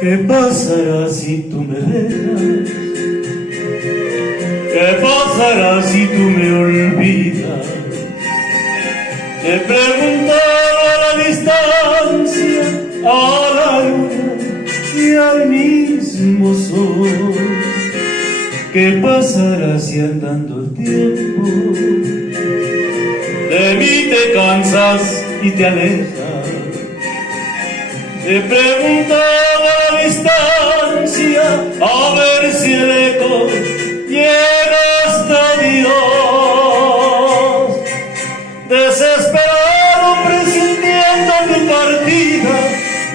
¿Qué pasará si tú me dejas? ¿Qué pasará si tú me olvidas? Te preguntaba a la distancia, a la luna y al mismo sol. ¿Qué pasará si andando el tiempo de mí te cansas y te alejas? Te preguntaba a la distancia, a ver si el eco llega hasta Dios. Desesperado, presintiendo tu partida,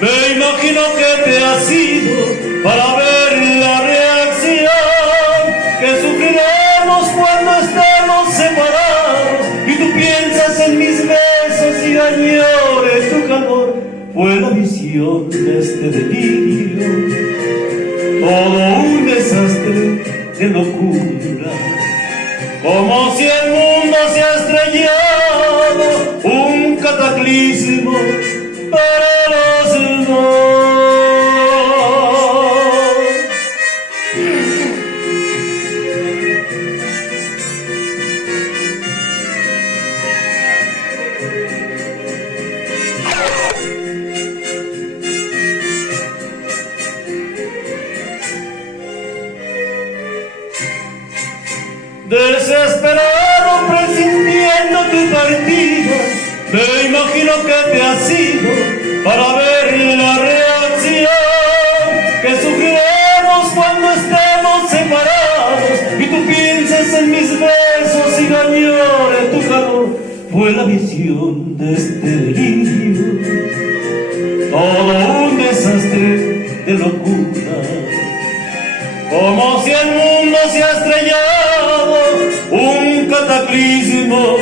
me imagino que te has ido para ver la reacción que sufriremos cuando estemos separados. Y tú piensas en mis besos y añores tu calor. Fue la visión de este delirio, todo un desastre de locura, como si el mundo se ha estrellado, un cataclismo para los dos. Desesperado, presintiendo tu partida, me imagino que te has ido para ver la reacción que sufriremos cuando estemos separados. Y tú piensas en mis besos y añores tu calor. Fue la visión de este delirio, todo un desastre de locura, como si el mundo se ha estrellado, un cataclismo